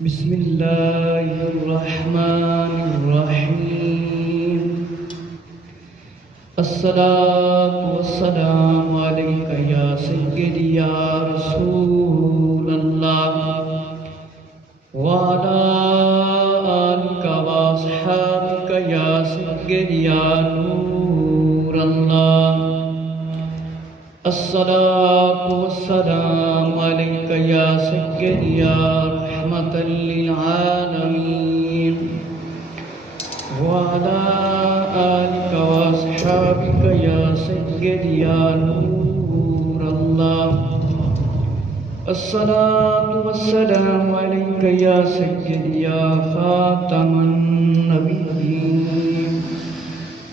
بسم اللہ الرحمن الرحیم الصلاة والسلام علیکہ یا سیدی یا رسول اللہ وعلی آلکہ واصحابکہ یا سیدی یا نور اللہ الصلاة والسلام علیکہ یا سیدی یا رحمة للعالمين وعلى آلك وأصحابك يا سيدي يا نور الله الصلاة والسلام عليك يا سيدي يا خاتم النبيين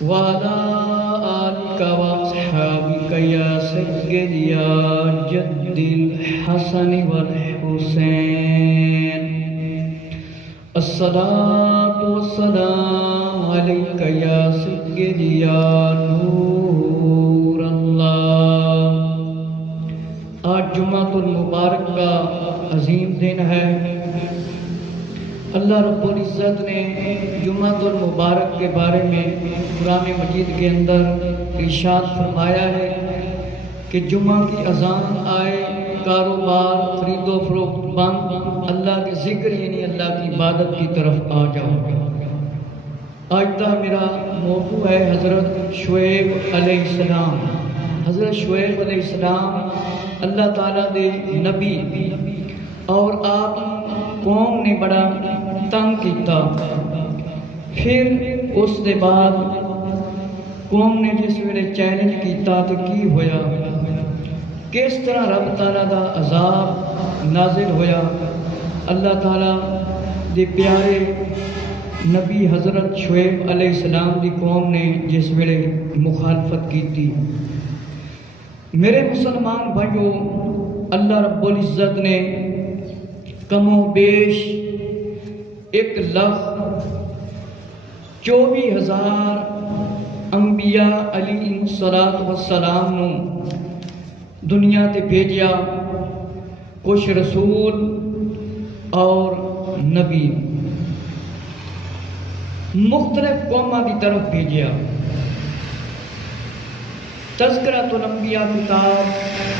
وعلى آلك وأصحابك يا سيدي يا جد الحسن والحسين الصلاة والسلام عليك يا سيدي يا نور الله۔ آج جمعۃ المبارک کا عظیم دن ہے۔ اللہ رب العزت نے جمعۃ المبارک کے بارے میں قرآن مجید کے اندر ارشاد فرمایا ہے کہ جمعہ کی اذان آئے، کاروبار خرید و فروخت بند، اللہ کے ذکر یعنی اللہ کی عبادت کی طرف آ جاؤ۔ آج کا میرا موضوع ہے حضرت شعیب علیہ السلام۔ حضرت شعیب علیہ السلام اللہ تعالیٰ دے نبی اور آپ قوم نے بڑا تنگ کیتا۔ پھر اس دے بعد قوم نے جس ویلے چیلنج کیتا تو کی ہویا، کس طرح رب تعالیٰ دا عذاب نازل ہویا۔ اللہ تعالیٰ دے پیارے نبی حضرت شعیب علیہ السلام دی قوم نے جس ویلے مخالفت کی تھی۔ میرے مسلمان بھائیوں، اللہ رب العزت نے کم و بیش 1,24,000 انبیاء علیہ السلام نو دنیا تے بھیجیا، کچھ رسول اور نبی مختلف قوموں کی طرف بھیجیا۔ تذکرۃ الانبیاء کتاب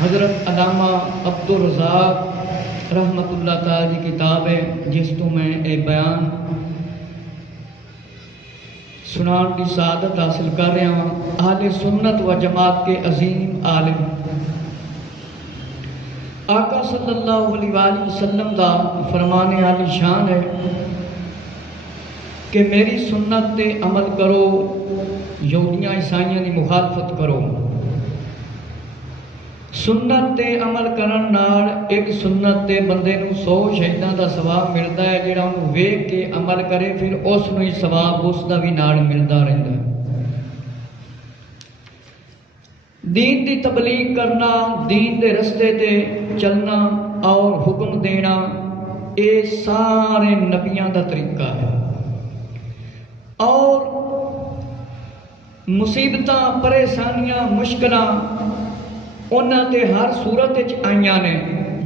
حضرت علامہ عبدالرزاق رحمۃ اللہ تعالی کی کتاب ہے، جس تو میں ایک بیان سنان کی سعادت حاصل کر رہا ہوں۔ اہل سنت و جماعت کے عظیم عالم آقا صلی اللہ علیہ وآلہ وسلم دا فرمان عالی شان ہے کہ میری سنت تے عمل کرو، یہودیاں عیسائیاں دی مخالفت کرو۔ سنت تے عمل کرن نال ایک سنت تے بندے نو 100 شہیداں دا ثواب ملتا ہے، جڑا انہوں ویکھ کے عمل کرے پھر اس نو ہی ثواب اس دا بھی نال ملتا رہتا ہے۔ دین دی تبلیغ کرنا، دین دے رستے تے چلنا اور حکم دینا، اے سارے نبیاں دا طریقہ ہے۔ اور مصیبتاں، پریشانیاں، مشکلاں انہاں تے ہر صورت وچ آئیاں نے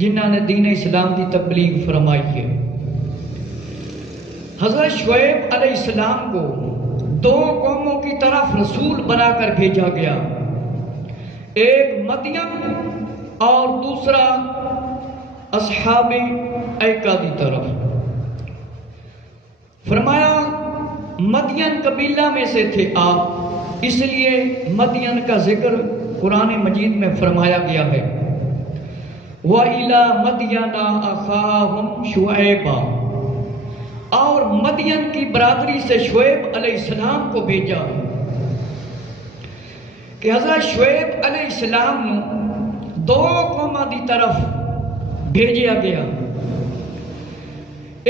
جنہاں نے دین اسلام دی تبلیغ فرمائی ہے۔ حضرت شعیب علیہ السلام کو 2 قوموں کی طرف رسول بنا کر بھیجا گیا، ایک مدین اور دوسرا اصحاب ایکا کی طرف۔ فرمایا مدین قبیلہ میں سے تھے آپ، اس لیے مدین کا ذکر قرآن مجید میں فرمایا گیا ہے۔ وَإِلَى مَدْيَنَ أَخَاهُمْ شُعَيْبًا، اور مدین کی برادری سے شعیب علیہ السلام کو بھیجا کہ حضرت شعیب علیہ السلام نے 2 قوموں کی طرف بھیجیا گیا،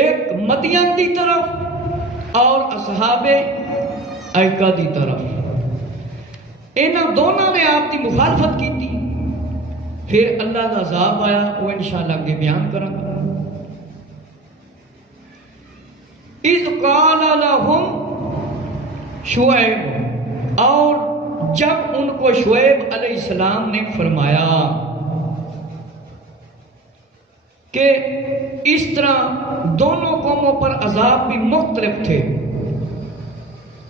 ایک مدین کی طرف اور اصحاب ایکا کی طرف۔ انہاں دونوں نے آپ کی مخالفت کی تھی، پھر اللہ کا عذاب آیا، وہ انشاءاللہ آگے بیان کروں گا۔ اِذْ قَالَ لَهُمْ شعیب، اور جب ان کو شعیب علیہ السلام نے فرمایا کہ اس طرح دونوں قوموں پر عذاب بھی مختلف تھے،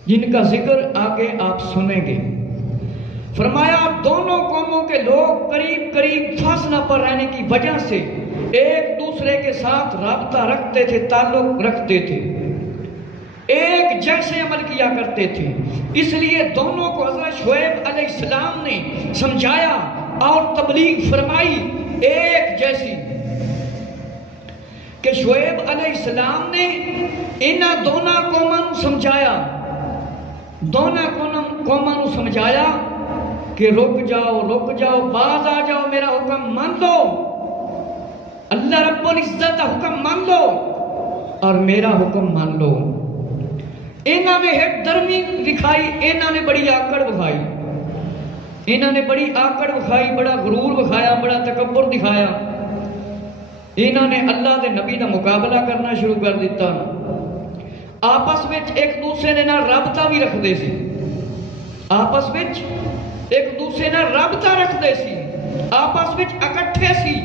جن کا ذکر آگے آپ سنیں گے۔ فرمایا دونوں قوموں کے لوگ قریب قریب فاصلہ پر رہنے کی وجہ سے ایک دوسرے کے ساتھ رابطہ رکھتے تھے، تعلق رکھتے تھے، ایک جیسے عمل کیا کرتے تھے۔ اس لیے دونوں کو حضرت شعیب علیہ السلام نے سمجھایا اور تبلیغ فرمائی ایک جیسی، کہ شعیب علیہ السلام نے انہاں دونوں قوموں سمجھایا، دونوں قوموں سمجھایا کہ رک جاؤ، باز آ جاؤ، میرا حکم مان لو، اللہ رب العزت کا حکم مان لو اور میرا حکم مان لو۔ انہاں نے ایک درمی دکھائی، انہاں نے بڑی آکڑ دکھائی، انہاں نے بڑی آکڑ دکھائی، بڑا غرور دکھایا، بڑا تکبر دکھایا۔ انہاں نے اللہ دے نبی دا مقابلہ کرنا شروع کر دیتا، آپس میں ایک دوسرے نے رابطہ بھی رکھ دے سی، آپس میں ایک دوسرے نے رابطہ رکھ دے سی، آپس میں اکٹھے سی۔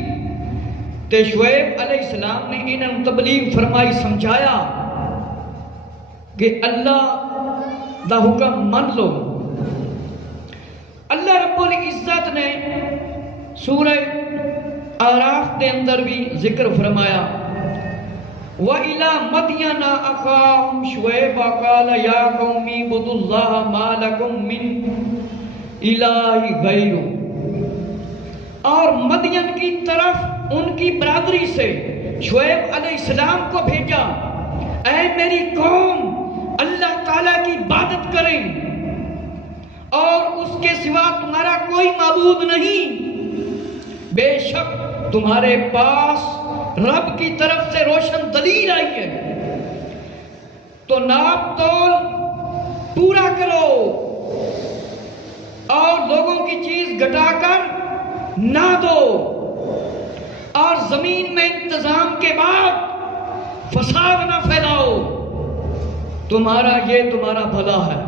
تے شعیب علیہ السلام نے انہوں تبلیغ فرمائی، سمجھایا کہ اللہ دا حکم مان لو۔ اللہ رب العزت نے سورہ اعراف دے اندر بھی ذکر فرمایا، وَإِلَى مَدْيَنَ أَخَاهُمْ شُعَيْبًا قَالَ يَا قَوْمِ اعْبُدُوا اللَّهَ مَا لَكُم مِّنْ إِلَٰهٍ غَيْرُهُ۔ اور مدین کی طرف ان کی برادری سے شعیب علیہ السلام کو بھیجا، اے میری قوم اللہ تعالیٰ کی عبادت کریں اور اس کے سوا تمہارا کوئی معبود نہیں، بے شک تمہارے پاس رب کی طرف سے روشن دلیل آئی ہے، تو ناپ تول پورا کرو اور لوگوں کی چیز گھٹا کر نہ دو، اور زمین میں انتظام کے بعد فساد نہ پھیلاؤ، تمہارا بھلا ہے۔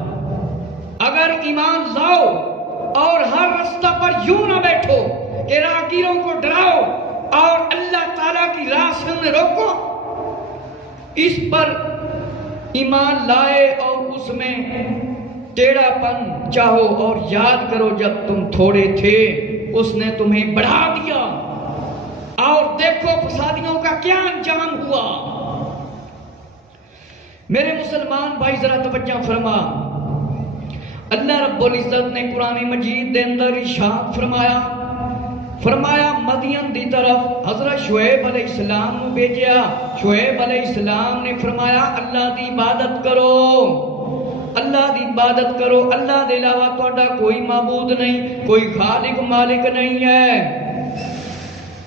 اگر ایمان لاؤ اور ہر رستہ پر یوں نہ بیٹھو کہ راہگیروں کو ڈراؤ اور اللہ تعالیٰ کی راہ سے انہیں روکو، اس پر ایمان لائے اور اس میں ٹیڑھا پن چاہو، اور یاد کرو جب تم تھوڑے تھے اس نے تمہیں بڑھا دیا، اور دیکھو فسادیوں کا کیا انجام ہوا۔ میرے مسلمان بھائی ذرا توجہ فرما، اللہ رب العزت نے قرآن مجید دے اندر ارشاد فرمایا مدین دی طرف حضرت شعیب علیہ السلام نے بھیجیا۔ شعیب علیہ السلام نے فرمایا اللہ دی عبادت کرو، اللہ دی عبادت کرو، اللہ دے علاوہ تہاڈا کوئی معبود نہیں، کوئی خالق مالک نہیں ہے،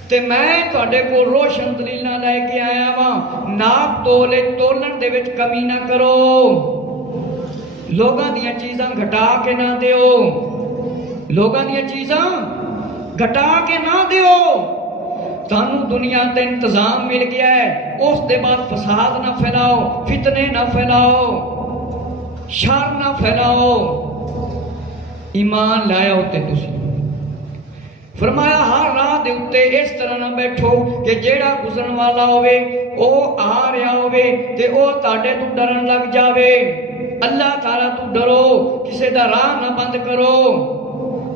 تے میں تہاڈے کو روشن دلیلاں لے کے آیا ہاں، ناپ تولے تولن دے وچ کمی نہ کرو، لوگاں دیاں چیزاں گھٹا کے نہ دیو، لوگاں دیاں چیزاں گھٹا کے نہ دیو۔ تانوں دنیا تے انتظام مل گیا ہے، اس دے بعد فساد نہ پھیلاؤ، فتنے نہ پھیلاؤ، شر نہ پھیلاؤ، ایمان لایا ہوتے تسی۔ فرمایا ہر راہ دے اتے اس طرح نہ بیٹھو کہ جیڑا گزرن والا ہوئے او آ رہا ہوئے تے او تاڑے تو ڈرن لگ جاوے۔ اللہ تعالیٰ تو ڈرو، کسے دا راہ نہ بند کرو،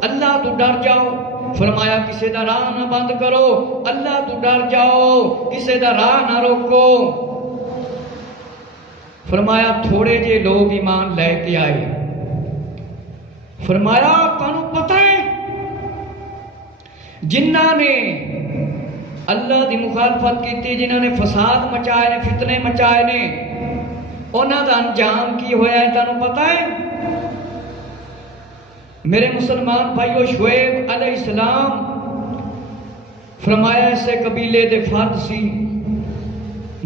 اللہ تو ڈر جاؤ۔ فرمایا کسے دا راہ نہ بند کرو، اللہ تو ڈر جاؤ، کسے دا راہ نہ روکو۔ فرمایا تھوڑے جے لوگ ایمان لے کے آئے۔ فرمایا تانوں پتہ ہے جنہاں نے اللہ دی مخالفت کی، جنہاں نے فساد مچائے نے، فتنے مچائے نے، انہاں دا انجام کی ہویا ہے تانوں پتہ ہے؟ میرے مسلمان بھائیو، شعیب علیہ السلام فرمایا ایسے قبیلے دے فرد سی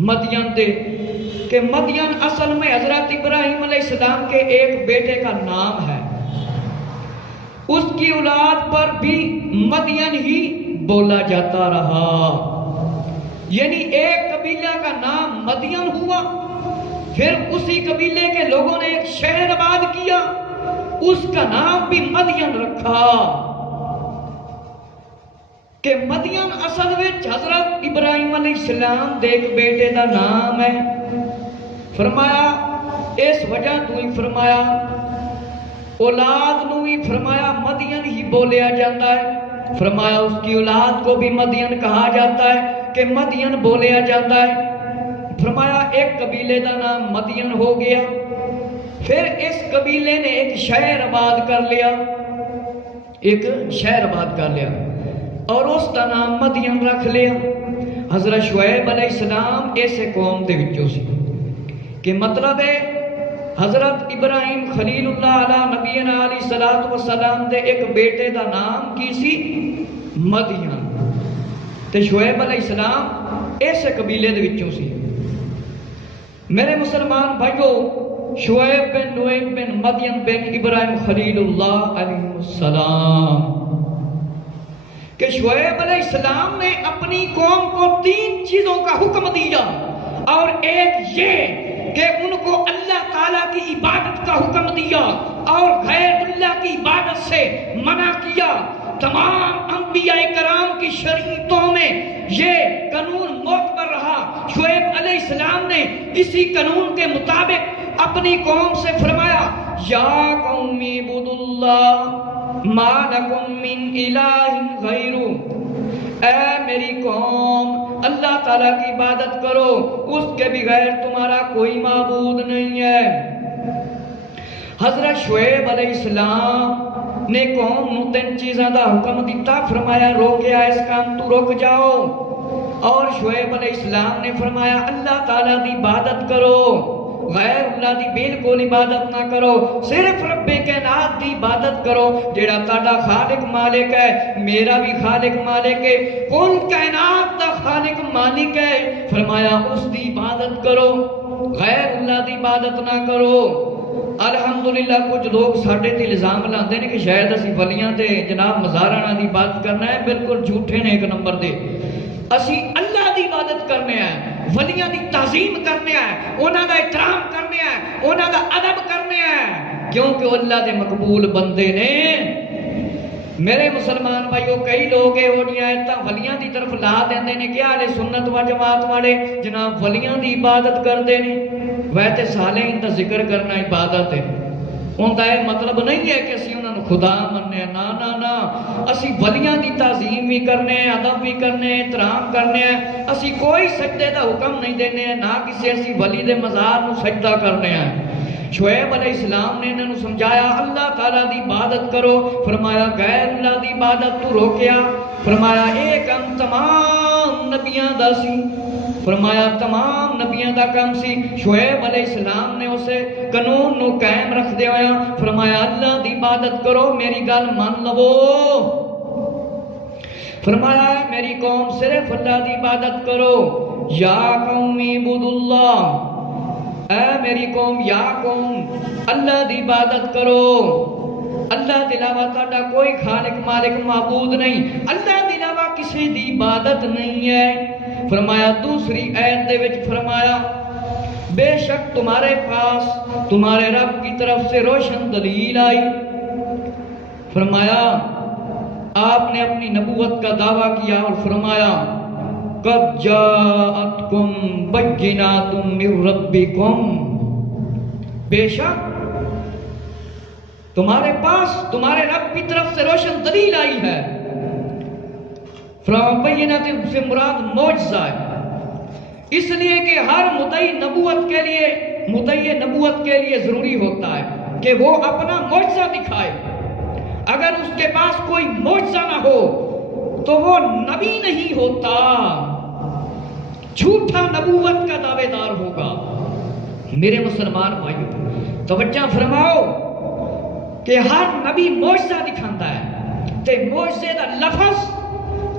مدین دے، کہ مدین اصل میں حضرت ابراہیم علیہ السلام کے ایک بیٹے کا نام ہے، اس کی اولاد پر بھی مدین ہی بولا جاتا رہا، یعنی ایک قبیلہ کا نام مدین ہوا، پھر اسی قبیلے کے لوگوں نے ایک شہر آباد کیا، اس کا نام بھی مدین رکھا کہ مدین اصل وچ حضرت ابراہیم علیہ السلام دے ایک بیٹے دا نام ہے. فرمایا اس وجہ تو ہی فرمایا اولاد نو ہی فرمایا مدین ہی بولیا جاتا ہے. فرمایا اس کی اولاد کو بھی مدین کہا جاتا ہے کہ مدین بولیا جاتا ہے. فرمایا ایک قبیلے دا نام مدین ہو گیا. پھر اس قبیلے نے ایک شہر آباد کر لیا, ایک شہر آباد کر لیا اور اس کا نام مدین رکھ لیا. حضرت شعیب علیہ السلام ایسے قوم دے وچوں سی کہ مطلب ہے حضرت ابراہیم خلیل اللہ علیہ نبینا علیہ الصلوۃ والسلام دے ایک بیٹے دا نام کی سی مدین, تے شعیب علیہ السلام ایسے قبیلے دے وچوں سی. میرے مسلمان بھائیو, شعیب بن نوح بن مدین بن ابراہیم خلیل اللہ علیہ السلام کہ شعیب علیہ السلام نے اپنی قوم کو 3 چیزوں کا حکم دیا, اور ایک یہ کہ ان کو اللہ تعالیٰ کی عبادت کا حکم دیا اور غیر اللہ کی عبادت سے منع کیا. تمام انبیاء کرام کی شریعتوں میں یہ قانون معتبر رہا. شعیب علیہ السلام نے اسی قانون کے مطابق اپنی قوم سے فرمایا یا قوم اعبدوا اللہ ما لکم من الہ غیرہ, اے میری قوم اللہ تعالیٰ کی عبادت کرو, اس کے بغیر تمہارا کوئی معبود نہیں ہے. حضرت شعیب علیہ السلام نے قوم نو 3 چیزاں دا حکم دیتا. فرمایا روکیا اس کام تو رک جاؤ, اور شعیب علیہ السلام نے فرمایا اللہ تعالیٰ دی عبادت کرو, غیر اللہ دی بالکل عبادت نہ کرو, صرف رب کائنات دی عبادت کرو جیڑا تہاڈا خالق مالک ہے, میرا بھی خالق مالک ہے, کل کائنات دا خالق مالک ہے. فرمایا اس دی عبادت کرو, غیر اللہ دی عبادت نہ کرو. الحمدللہ کچھ لوگ ساڈے تے الزام لاندے نے کہ شاید اسی ولیاں تے جناب مزاراں دی عبادت کرنا ہے. بالکل جھوٹے نے ایک نمبر دے. اسی اللہ دی عبادت کرنے ہیں, ولیاں دی تعظیم کرنے ہیں, انہاں دا احترام کرنے ہیں, انہاں دا ادب کرنے ہیں, کیونکہ وہ اللہ دے مقبول بندے نے. میرے مسلمان بھائیو, کئی لوگ یہ آیتاں ولیاں دی طرف لا دیندے نے کہ اہل سنت و جماعت والے جناب ولیاں دی عبادت کردے نے. ویسے صالحین دا ذکر کرنا عبادت ہے, ان کا یہ مطلب نہیں ہے کہ اسی انہوں نے خدا مننے, نا نا نا, اسی ولیاں دی تعظیم بھی کرنے ہیں, ادب بھی کرنے ہیں, احترام کرنے ہیں. اسی کوئی سجدے دا حکم نہیں دینے ہیں, نہ کسی اسی ولی دے مزار نو سجدہ کرنے ہیں. شعیب علیہ السلام نے انہوں سمجھایا اللہ تعالیٰ دی عبادت کرو. فرمایا غیر اللہ دی عبادت تو روکیا. فرمایا ایک کام تمام نبیاں دا سی, فرمایا تمام نبیاں دا کام سی. شعیب علیہ السلام نے اسے قانون نو قائم رکھ دیا ہویا. فرمایا اللہ دی عبادت کرو, میری گل مان لو. فرمایا میری قوم صرف اللہ دی عبادت کرو. یا قوم اعبدوا اللہ, اے میری قوم, یا قوم اللہ دی عبادت کرو. اللہ کے علاوہ تہاڈا کوئی خالق مالک معبود نہیں, اللہ کے علاوہ کسی دی عبادت نہیں ہے. فرمایا دوسری آیت دے وچ فرمایا بے شک تمہارے پاس تمہارے رب کی طرف سے روشن دلیل آئی. فرمایا آپ نے اپنی نبوت کا دعویٰ کیا اور فرمایا قد جاءتکم بینات من ربکم, بے شک تمہارے پاس تمہارے رب کی طرف سے روشن دلیل آئی ہے. بینات سے مراد معجزہ ہے, اس لیے کہ ہر مدعی نبوت کے لیے ضروری ہوتا ہے کہ وہ اپنا معجزہ دکھائے. اگر اس کے پاس کوئی معجزہ نہ ہو تو وہ نبی نہیں ہوتا, جھوٹا نبوت کا دعوے دار ہوگا. میرے مسلمان بھائیو توجہ فرماؤ کہ ہر نبی معجزہ دکھاتا ہے, تے معجزے دا لفظ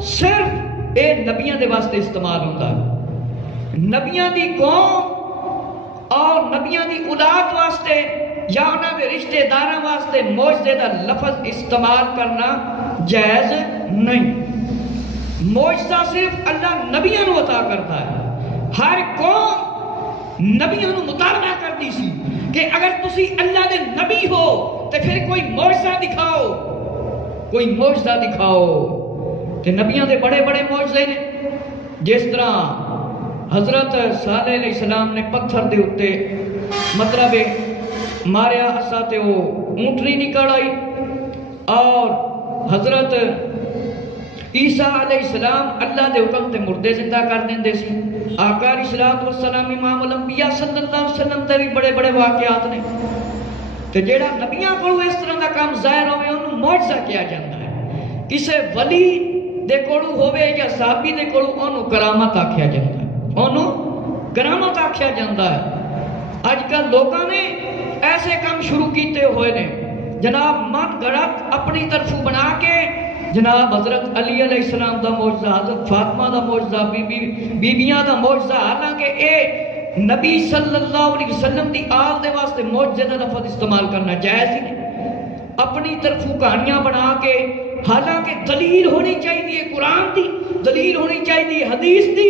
صرف اے نبیاں دے واسطے استعمال ہوتا ہے. نبیاں دی قوم اور نبیاں دی اولاد واسطے یا انہاں دے رشتہ داراں واسطے معجزے دا لفظ استعمال کرنا جائز نہیں. معجزہ صرف اللہ نبیاں نو عطا کرتا ہے. ہر قوم نبیاں نو مطالبہ کرتی سی کہ اگر تسی اللہ دے نبی ہو تو پھر کوئی معجزہ دکھاؤ، کوئی معجزہ دکھاؤ۔ تے نبیاں دے بڑے بڑے معجزے نے، جس طرح حضرت صالح علیہ السلام نے پتھر دے اتے مطلب ماریا اسا تے وہ اونٹنی نکل آئی، اور حضرت عیسیٰ علیہ السلام اللہ دے حکم تے مردے زندہ کر دیندے سی۔ آقا علیہ الصلوۃ والسلام امام الانبیاء صلی اللہ علیہ وسلم تے بھی بڑے بڑے واقعات نے۔ تے جیڑا نبیاں کو اس طرح دا کام ظاہر ہوئے انہوں معجزہ کیا جاتا ہے۔ کسے ولی دے کولو ہوئے یا صحابی دے کولو انہوں کرامت آکھیا جاتا ہے، انہوں کرامت آکھیا جاتا ہے۔ آج کل لوگوں نے ایسے کام شروع کیتے ہوئے نے، جناب من گڑت اپنی طرف بنا کے جناب حضرت علی علیہ السلام دا معجزہ، حضرت فاطمہ دا معجزہ، بیبیاں دا معجزہ، حالانکہ اے نبی صلی اللہ علیہ وسلم دی آل دے واسطے معجزے دا لفظ استعمال کرنا جائز ہی نہیں۔ اپنی طرف کہانیاں بنا کے، حالانکہ دلیل ہونی چاہیے قرآن دی، دلیل ہونی چاہیے حدیث دی،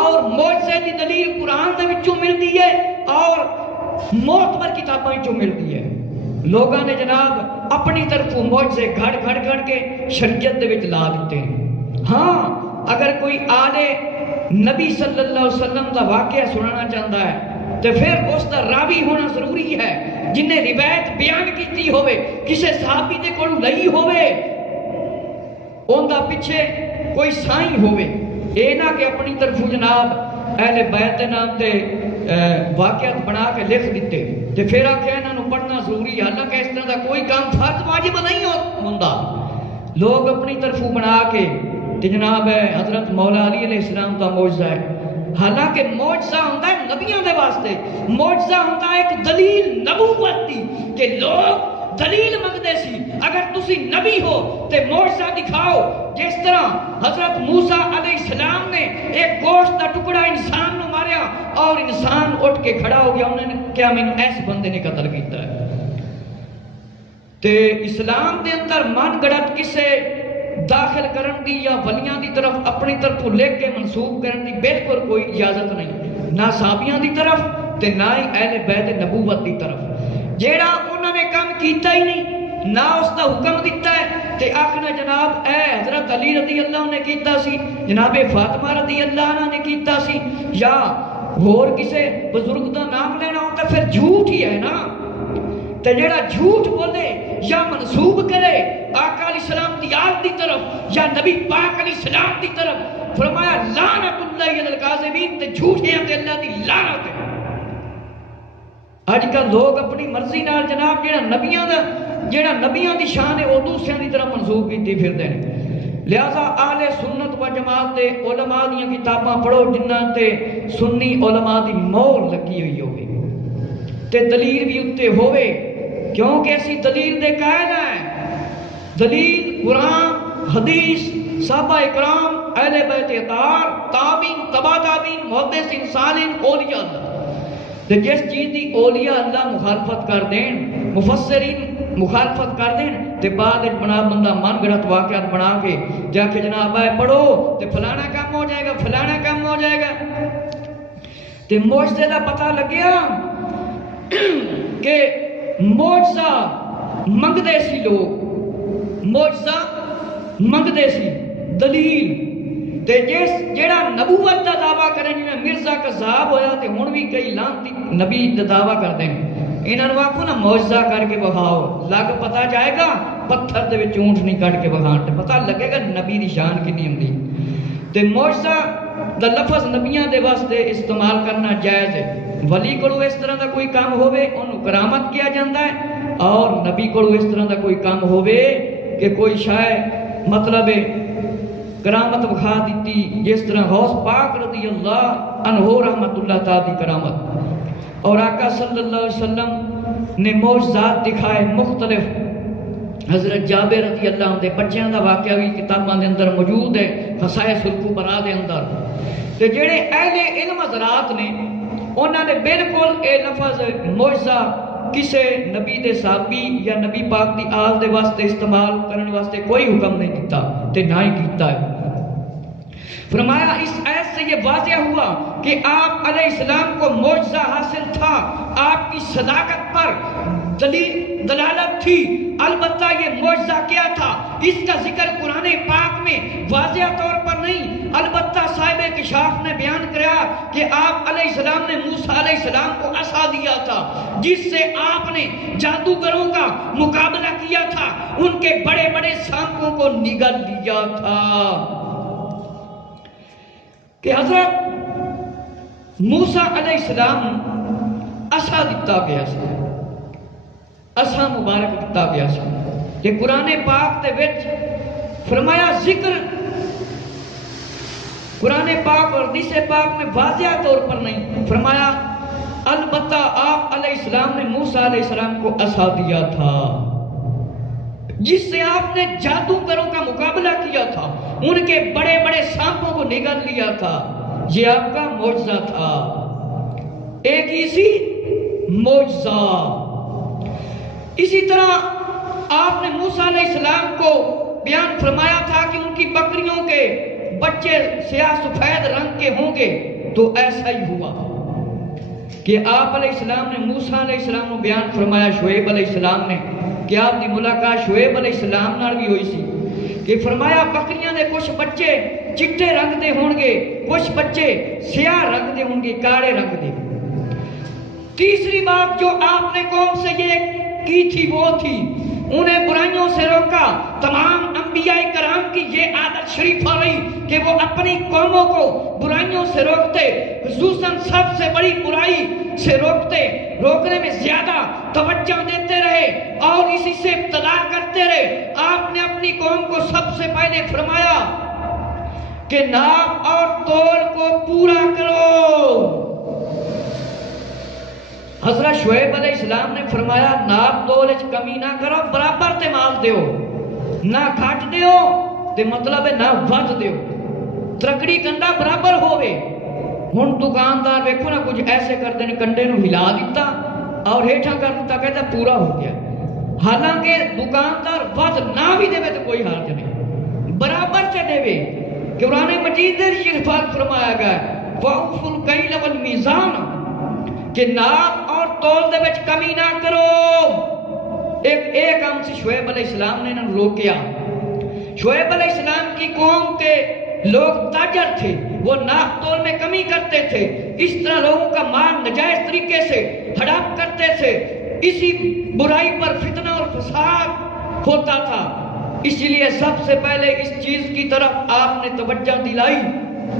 اور معجزے دی دلیل قرآن دے وچوں ملتی ہے اور معتبر کتاباں وچوں ملتی ہے۔ لوگوں نے جناب اپنی طرف معجزے گھڑ گھڑ گھڑ کے شریعت دے وچ لا دیتے ہیں۔ ہاں اگر کوئی آلے نبی صلی اللہ علیہ وسلم دا واقعہ سنانا چاہتا ہے تو پھر اس دا راوی ہونا ضروری ہے، جن نے روایت بیان کیتی ہوئے، کسے صحابی دے کولوں لئی ہوئے، ان دا پیچھے کوئی سائیں ہوئے۔ اے نہ کہ اپنی طرف جناب اہل بیت دے نام تے واقعات بنا کے لکھ دیتے تے پھر آکھیا انہاں نوں پڑھنا ضروری ہے، حالانکہ اس طرح دا کوئی کام فرض واجب نہیں ہوندا۔ لوگ اپنی طرف بنا کے تے جناب حضرت مولا علی علیہ السلام دا معجزہ ہے، حالانکہ معجزہ ہوندا ہے نبیوں دے واسطے، معجزہ ہوندا ہے ایک دلیل نبوت دی کہ لوگ دلیل منگدے سی، اگر تسی نبی ہو تے معجزہ دکھاؤ۔ جس طرح حضرت موسیٰ علیہ السلام نے ایک گوشت کا ٹکڑا انسان نو ماریا اور انسان اٹھ کے کھڑا ہو گیا، انہوں نے کیا میں ایس بندے نے قتل کیتا ہے۔ تے اسلام دے اندر من گڑت کسے داخل کرن دی یا ولیاں دی طرف اپنی طرف لکھ کے منسوب کرن دی بالکل کوئی اجازت نہیں، نہ صحابیاں دی طرف تے نہ ہی اہل بیت نبوت دی طرف۔ جیڑا انہوں نے کام کیتا ہی نہیں، نہ اس دا حکم دیتا ہے تے آخنا جناب اے حضرت علی رضی اللہ عنہ نے کیتا سی، جناب فاطمہ رضی اللہ عنہ نے کیتا سی، یا اور کسے بزرگ دا نام لینا ہوتا پھر جھوٹ ہی ہے نا۔ تے جیڑا جھوٹ بولے یا منسوب کرے آقا علیہ السلام دی آل دی طرف یا نبی پاک علیہ السلام دی طرف، فرمایا لعنت اللہ علی الکاذبین، تے جھوٹیاں تے اللہ دی لعنت ہے۔ آج کل لوگ اپنی مرضی نال جناب جیڑا نبیاں دی شان ہے وہ دوسریاں دی طرح منسوب کیتی پھردے ہیں۔ لہذا اہل سنت و جماعت دے علماء دیاں کتاباں پڑھو جنہاں تے سنی علماء دی مہر لگی ہوئی ہوگی تے دلیل بھی اتنے ہوئے، کیونکہ ایسی دلیل دے قائل ہیں۔ دلیل قرآن، حدیث، صحابہ اکرام، اہل بیت اطہار، تابعین، تبع تابعین، محدثین، صالحین، اولیاء اللہ۔ تے جس چیز دی اولیاء اللہ مخالفت کر دین، مفسرین مخالفت کر دین تے بعد بنا بندہ من گڑت واقعات بنا کے جا کے جناب آئے پڑھو تے فلانا کام ہو جائے گا، فلانا کام ہو جائے گا۔ تے معجزے دا پتہ لگیا کہ معجزہ منگدے سی، لوگ معجزہ منگدے سی، دلیل تے جیڑا نبوت دا دعویٰ کریں جنہیں مرزا کذاب ہویا تے ہن بھی کئی لانتی نبی دا دعویٰ کر دیں، انہاں نوں آکھو نا معجزہ کر کے بخاؤ، لگ پتہ جائے گا پتھر دے وچ اونٹ نہیں کٹ کے بخان تے پتہ لگے گا نبی دی شان کتنی ہوندی۔ تے معجزہ دا لفظ نبیاں دے واسطے استعمال کرنا جائز ہے۔ ولی کولو اس طرح دا کوئی کام ہوئے انہوں کرامت کیا جاندہ ہے، اور نبی کولو اس طرح دا کوئی کام ہوئے کہ کوئی شاید مطلب کرامت بخا دیتی، جس طرح غوث پاک رضی اللہ عنہ رحمت اللہ تعالی دی کرامت، اور آقا صلی اللہ علیہ وسلم نے معجزات دکھائے مختلف۔ حضرت جابر رضی اللہ عنہ دے بچیاں دا واقعہ بھی کتاباں دے اندر موجود ہے، خصائص الکبریٰ دے اندر۔ تے جڑے اہل علم حضرات نے انہوں نے بالکل اے لفظ معجزہ کسے نبی دے صحابی یا نبی پاک دی آل دے واسطے استعمال کرنے واسطے کوئی حکم نہیں دیتا تے نہ ہی کیتا ہے۔ فرمایا اس آیت سے یہ واضح ہوا کہ آپ علیہ السلام کو معجزہ حاصل تھا، آپ کی صداقت پر دلیل دلالت تھی، البتہ یہ معجزہ کیا تھا اس کا ذکر قرآن پاک میں واضح طور پر نہیں، البتہ صاحب کشاف نے بیان کیا کہ آپ علیہ السلام نے موسیٰ علیہ السلام کو عصا دیا تھا جس سے آپ نے جادوگروں کا مقابلہ کیا تھا، ان کے بڑے بڑے سانپوں کو نگل لیا تھا۔ کہ حضرت موسیٰ علیہ السلام عصا دتا گیا سی، عصا مبارک دتا گیا سی، کہ قرآن پاک دے وچ فرمایا ذکر قرآن پاک اور حدیث پاک میں واضح طور پر نہیں فرمایا، البتہ آپ علیہ السلام نے موسیٰ علیہ السلام کو عصا دیا تھا جس سے آپ نے جادوگروں کا مقابلہ کیا تھا، ان کے بڑے بڑے سانپوں کو نگل لیا تھا، یہ آپ کا معجزہ تھا، ایک اسی معجزہ۔ اسی طرح آپ نے موسیٰ علیہ السلام کو بیان فرمایا تھا کہ ان کی بکریوں کے بچے سیاہ سفید رنگ کے ہوں گے، تو ایسا ہی ہوا کہ آپ علیہ السلام نے موسیٰ علیہ السلام کو بیان فرمایا شعیب علیہ السلام نے کہ آپ دی ملاقات شعیب علیہ السلام نال بھی ہوئی سی، کہ فرمایا بکریاں دے کچھ بچے چٹے رنگ دے ہوں گے، کچھ بچے سیاہ رنگ دے ہوں گے، کالے رنگ دے۔ تیسری بات جو آپ نے قوم سے یہ کی تھی وہ تھی انہیں برائیوں سے روکا۔ تمام انبیاء کرام کی یہ عادت شریفہ رہی کہ وہ اپنی قوموں کو برائیوں سے روکتے، خصوصاً سب سے بڑی برائی سے روکنے میں زیادہ توجہ دیتے رہے اور اسی سے ابتلا کرتے رہے۔ آپ نے اپنی قوم کو سب سے پہلے فرمایا کہ ناپ اور تول کو پورا کرو۔ حضرت شعیب علیہ السلام نے فرمایا ناپ تول وچ کمی نہ کرو، برابر تے مال دیو، نہ گھٹ دیو تے مطلب ہے نہ ود دیو، ترکڑی کنڈا برابر ہوئے۔ ہن دکاندار ویکھو نا کچھ ایسے کرتے ہیں، کنڈے نو ہلا دیتا اور ہیٹھا کر دیتا، کہتا پورا ہو گیا، حالانکہ دکاندار ود نہ بھی دے تو کوئی حرج نہیں، برابر سے دے۔ قرآن مجید نے الفاظ فرمایا گیا وَأَوْفُوا الْكَيْلَ وَالْمِيزَانَ کہ ناپ اور تول دے وچ کمی نہ کرو۔ ایک کام سے شعیب علیہ السلام نے انہوں نے روکیا۔ شعیب علیہ السلام کی قوم کے لوگ تاجر تھے، وہ ناپ تول میں کمی کرتے تھے، اس طرح لوگوں کا مال نجائز طریقے سے ہڑپ کرتے تھے، اسی برائی پر فتنہ اور فساد ہوتا تھا۔ اس لیے سب سے پہلے اس چیز کی طرف آپ نے توجہ دلائی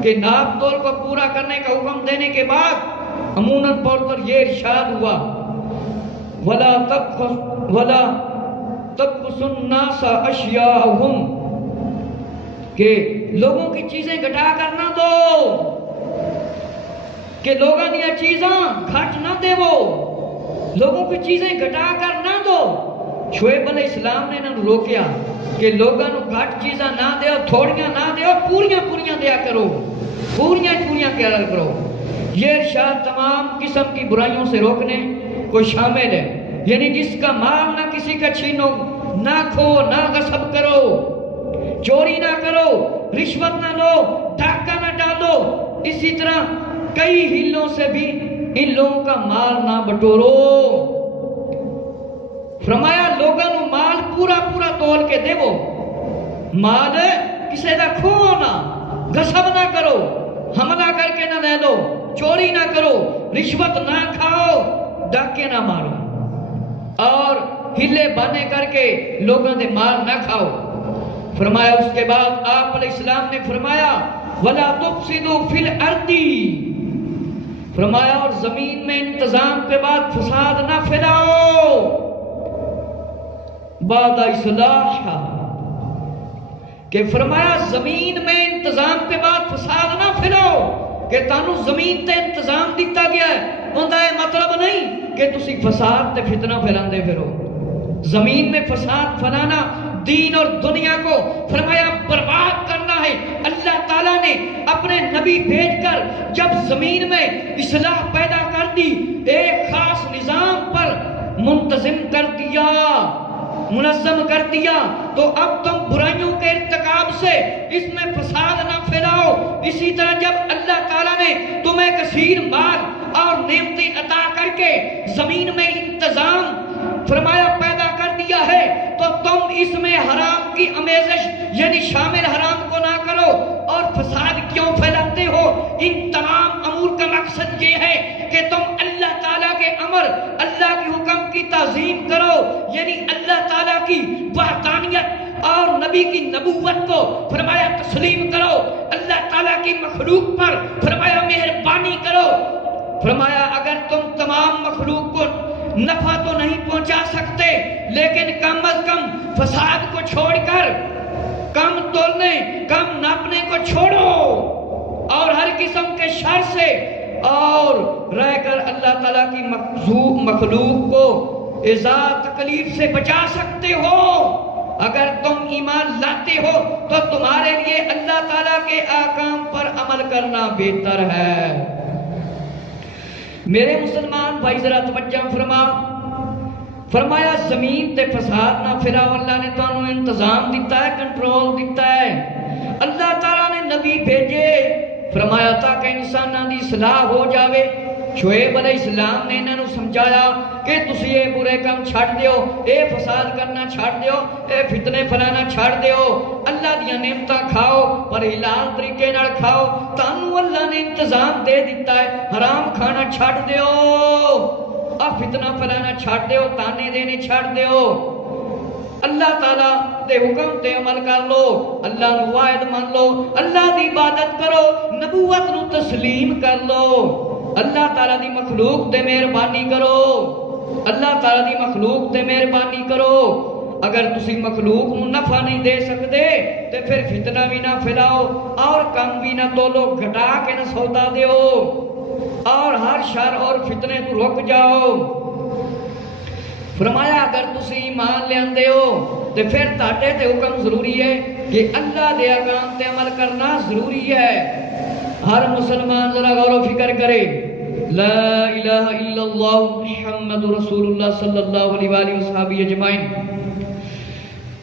کہ ناپ تول کو پورا کرنے کا حکم دینے کے بعد عموماً طور پر یہ ارشاد ہوا وَلَا تَبْخَسُوا النَّاسَ أَشْيَاءَهُمْ کہ لوگوں کی چیزیں گھٹا کر نہ دو، کہ لوگوں دیا چیزاں گھٹ نہ دے، وہ لوگوں کی چیزیں گھٹا کر نہ دو۔ شعیب علیہ السلام نے انہوں روکیا کہ لوگوں گھٹ چیزاں نہ دیو، تھوڑیاں نہ دیو، پوریاں دیا کرو، پوریاں کیا کرو۔ یہ ارشاد تمام قسم کی برائیوں سے روکنے کو شامل ہے، یعنی جس کا مال نہ کسی کا چھینو، نہ کھو، نہ غصب کرو، چوری نہ کرو، رشوت نہ لو، ڈاکہ نہ ڈالو، اسی طرح کئی ہلوں سے بھی ان لوگوں کا مال نہ بٹورو۔ فرمایا لوگوں کو مال پورا تول کے دے، وہ مال کسی دا کھو نہ، غصب نہ کرو، حملہ کر کے نہ لے لو، چوری نہ کرو، رشوت نہ کھاؤ، ڈاکے نہ مارو اور ہلے بانے کر کے لوگوں دے مال نہ کھاؤ۔ فرمایا اس کے بعد آپ علیہ السلام نے فرمایا وَلَا تُفْسِدُوا فِي الْأَرْضِ فرمایا اور زمین میں انتظام کے بعد فساد نہ پھیلاؤ، بعد اصلاحہ کہ فرمایا زمین میں انتظام کے بعد فساد نہ پھیلاؤ، کہ تانوں زمین تے انتظام دیتا گیا ہے، اندہ مطلب نہیں کہ تسی فساد تے فتنہ پھیلاندے پھرو۔ زمین میں فساد پھیلانا دین اور دنیا کو فرمایا برباد کرنا ہے۔ اللہ تعالیٰ نے اپنے نبی بھیج کر جب زمین میں اصلاح پیدا کر دی، ایک خاص نظام پر منتظم کر دیا، منظم کر دیا، تو اب تم برائیوں کے ارتکاب سے اس میں فساد نہ پھیلاؤ۔ اسی طرح جب اللہ تعالیٰ نے تمہیں کثیر مال اور نعمتیں عطا کر کے زمین میں انتظام فرمایا پیدا نبی کی نبوت کو فرمایا تسلیم کرو، اللہ تعالیٰ کی مخلوق پر فرمایا مہربانی کرو۔ فرمایا اگر تم تمام مخلوق کو نفع تو نہیں پہنچا سکتے، لیکن کم از کم فساد کو چھوڑ کر کم تولنے کم ناپنے کو چھوڑو، اور ہر قسم کے شر سے اور رہ کر اللہ تعالیٰ کی مخلوق کو ایذا تکلیف سے بچا سکتے ہو۔ اگر تم ایمان لاتے ہو تو تمہارے لیے اللہ تعالیٰ کے احکام پر عمل کرنا بہتر ہے۔ میرے مسلمان بھائی ذرا توجہ فرمایا زمین تے فساد نہ پھیلاؤ، اللہ نے تو انتظام دیتا ہے، کنٹرول دیتا ہے۔ اللہ تعالیٰ نے نبی بھیجے فرمایا تاکہ انساناں دی اصلاح ہو جاوے۔ شعیب علیہ السلام نے انہوں نے سمجھایا کہ تسی یہ برے کام چھڑ دیو، اے فساد کرنا چھڑ دیو، اے فتنے پھیلانا چھڑ دیو، اللہ دیا نعمتاں کھاؤ پر حلال طریقے نال کھاؤ، تانوں اللہ نے انتظام دے دیتا ہے، حرام کھانا چھڑ دیو، اب فتنہ پھیلانا چھڑ دیو، تانے دینے چھڑ دیو، اللہ تعالیٰ دے حکم تے عمل کر لو، اللہ نو واحد مان لو، اللہ دی عبادت کرو، نبوت نو تسلیم کر لو، اللہ تعالیٰ دی مخلوق تے مہربانی کرو، اللہ تعالیٰ دی مخلوق تے مہربانی کرو۔ اگر تسی مخلوق نو نفع نہیں دے سکتے تے پھر فتنہ بھی نہ پھیلاؤ اور کم بھی نہ تولو، گھٹا کے نہ سودا دیو اور ہر شر اور فتنے تو رک جاؤ۔ فرمایا اگر تسی ایمان لے آندے ہو تے پھر تاٹے تے حکم ضروری ہے کہ اللہ دے احکام تے عمل کرنا ضروری ہے۔ ہر مسلمان ذرا غور و فکر کرے، لا الہ الا اللہ محمد رسول اللہ صلی اللہ علیہ وآلہ وصحبہ اجمعین،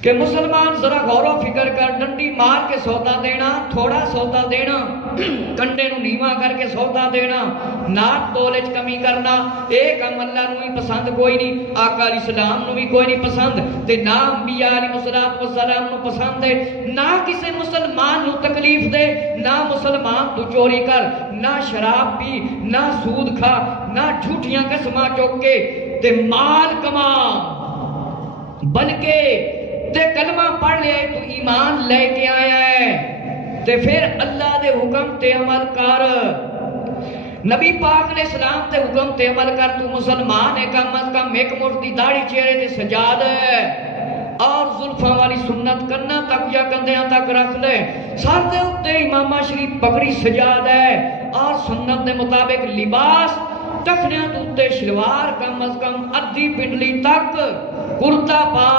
کہ مسلمان ذرا غور و فکر کر، ڈنڈی مار کے سودا دینا، تھوڑا سودا دینا، کنڈے نو نیواں کر کے سودا دینا، ناپ تولے چ کمی کرنا، ایک کام اللہ نو ہی پسند کوئی نہیں، آقا علیہ السلام نو بھی کوئی نہیں پسند، تے نہ انبیاء علیہ السلام نو پسند ہے، نہ کسی مسلمان نو تکلیف دے، نہ مسلمان تو چوری کر، نہ شراب پی، نہ سود کھا، نہ جھوٹیاں قسماں چوک کے تے مال کما، بلکہ تے کلمہ پڑھ لے تو ایمان لے کے آیا ہے، تے پھر اللہ دے حکم تے عمل کر، نبی پاک علیہ السلام تے حکم تے عمل کر، تو مسلمان ہے، کم از کم ایک مٹھ داڑھی چہرے تے سجا دے اور زلفاں والی سنت کرنا تک یا کندھیاں تک رکھ لے، سر دے اتے امامہ شریف پگڑی سجا دے اور سنت دے مطابق لباس، ٹخنیاں تے اتے شلوار کم از کم ادھی پنڈلی تک کرتا پا،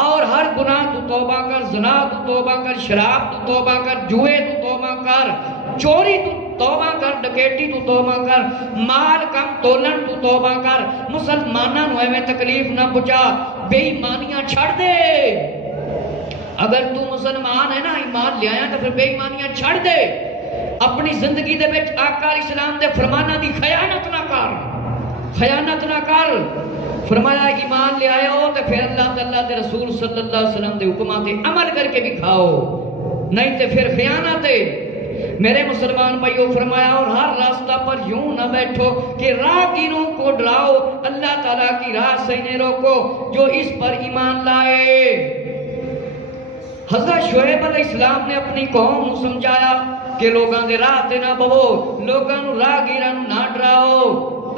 اور ہر گناہ تو توبہ کر، زنا تو توبہ کر، شراب تو توبہ کر، جوئے تو توبہ کر، چوری تو توبہ کر، ڈکیٹی تو توبہ کر، مال کم تولن تو توبہ کر، مسلمانہ نوے میں تکلیف نہ پہنچا، بے ایمانیاں چھڑ دے۔ اگر تو مسلمان ہے نا، ایمان لے آیا تو پھر بے ایمانیاں چھڑ دے، اپنی زندگی دے وچ آقا علیہ السلام دے فرمانہ دی خیانت نہ کر، خیانت نہ کر۔ فرمایا ایمان لے آئے ہو تو پھر اللہ تعالیٰ دے رسول صلی اللہ علیہ وسلم دے حکمات عمل کر کے بھی کھاؤ، نہیں تو پھر خیانت ہے۔ میرے مسلمان بھائیوں فرمایا اور ہر راستہ پر یوں نہ بیٹھو کہ راہگیروں کو ڈراؤ، اللہ تعالیٰ کی راہ سے انہیں روکو جو اس پر ایمان لائے۔ حضرت شعیب علیہ السلام نے اپنی قوم کو سمجھایا کہ لوگاں دے راہ تے نہ بہو، لوگاں نو راہگیراں نہ ڈراؤ،